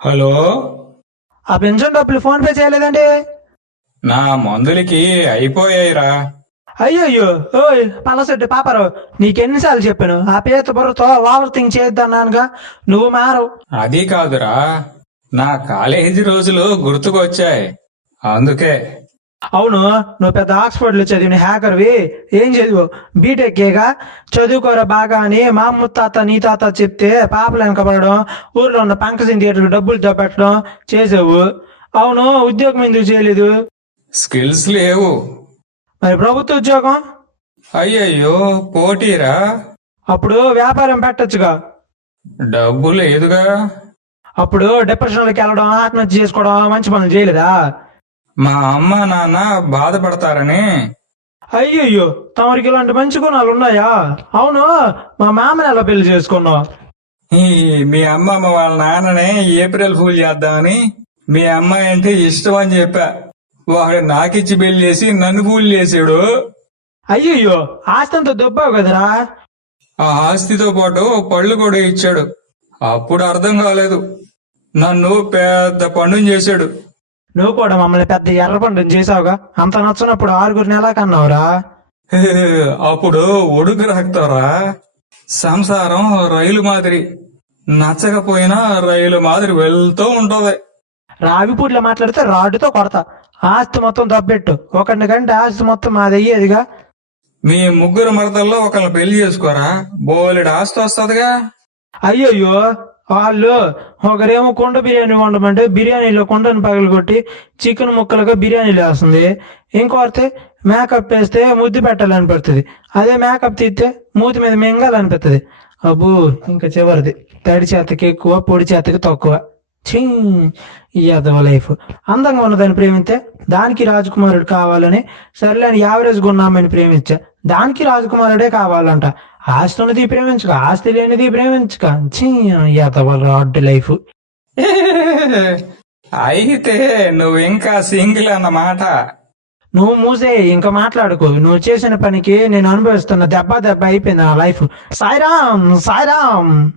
Hello? ఆ pension డబ్బులు phone pay చేయలేదండి. నా మందులకి అయిపోయాయిరా. అయ్యయ్యో ఓయ్ పలసెట్టి పాపరు నీకెన్నిసార్లు చెప్పాను ఆ పేత బుర్రతో ఓవర్ థింక్ చేయొద్దన్నానుగా నువ్వు మారవు. అది కాదురా నా కాలేజీ రోజులు గుర్తుకొచ్చాయి. అందుకే అవును నువ్వు పెద్ద ఆక్స్ఫర్డ్లో చదివిన హ్యాకర్వి ఏం చదివు బీటెక్కేగా చదువుకోరా బాగా అని మా ముత్తాత నీ తాత చెప్తే పాపలు వెనకబడడం ఊర్లో ఉన్న పంకజిన్ థియేటర్ డబ్బులు పెట్టడం చేసావు. అవును ఉద్యోగం ఎందుకు చేయలేదు? స్కిల్స్ లేవు. మరి ప్రభుత్వ ఉద్యోగం? అయ్యయ్యో పోటీరా? అప్పుడు వ్యాపారం పెట్టొచ్చుగా? డబ్బు లేదుగా. అప్పుడు డిప్రెషన్లోకి వెళ్ళడం ఆత్మహత్య చేసుకోవడం మంచి పనులు చేయలేదా? మా అమ్మ నాన్న బాధపడతారని. అయ్యయ్యో తమరికి ఇలాంటి మంచి గుణాలు ఉన్నాయా? అవును? మా మామని ఎలా పెళ్ళి చేసుకున్నావు? ఈ మీ అమ్మమ్మ వాళ్ళ నాన్ననే ఏప్రిల్ ఫూల్ చేద్దామని మీ అమ్మాయి అంటే ఇష్టం అని చెప్పా. వాడు నాకిచ్చి పెళ్ళి చేసి నన్ను ఫూల్ చేసాడు. అయ్యయ్యో ఆస్తంతో దొబ్బావు కదరా? ఆ ఆస్తితో పాటు పళ్ళు కూడా ఇచ్చాడు. అప్పుడు అర్థం కాలేదు. నన్ను పెద్ద పండుని చేశాడు. నువ్వు కూడా మమ్మల్ని పెద్ద ఎర్ర పండుగ చేసావుగా? అంత నచ్చినప్పుడు ఆరుగురిని ఎలా కన్నావురా? అప్పుడు ఒడుగు రాక్తారా? సంసారం రైలు మాదిరి. నచ్చకపోయినా రైలు మాదిరి వెళ్తూ ఉంటది. రావిపూడిలో మాట్లాడితే రాడ్డుతో కొడతా. ఆస్తి మొత్తం దబ్బెట్టు. ఒకటి కంటే ఆస్తి మొత్తం మాది అయ్యేదిగా? మీ ముగ్గురు మరదల్లో ఒకళ్ళని పెళ్ళి చేసుకోరా? బోలెడు ఆస్తి వస్తుందిగా? అయ్యయ్యో! వాళ్ళు ఒకరేమో కుండ బిర్యానీ వండమంటే బిర్యానీలో కుండను పగలగొట్టి చికెన్ ముక్కలుగా బిర్యానీలు వేస్తుంది ఇంకోరితే మేకప్ వేస్తే ముద్దు పెట్టాలనిపిస్తుంది అదే మేకప్ తీస్తే మూతి మీద మింగాలనిపిస్తుంది అబ్బో ఇంకా చివరిది. తడి చేతకి ఎక్కువ పొడి చేతకి తక్కువ. ఈ అదవ లైఫ్ అందంగా ఉన్నదాన్ని ప్రేమిస్తే దానికి రాజకుమారుడు కావాలని సర్లేని యావరేజ్ గున్నామని ప్రేమించా దానికి రాజకుమారుడే కావాలంట. ఆస్తి ఉన్నది ప్రేమించుక ఆస్తి లేనిది ప్రేమించుక. Yadava rod life. అయితే నువ్వు ఇంకా సింగిల్ అన్నమాట. నువ్వు మూసే ఇంకా మాట్లాడుకో. నువ్వు చేసిన పనికి నేను అనుభవిస్తున్న దెబ్బ దెబ్బ అయిపోయింది నా లైఫ్. సాయిరామ్ సాయిరామ్.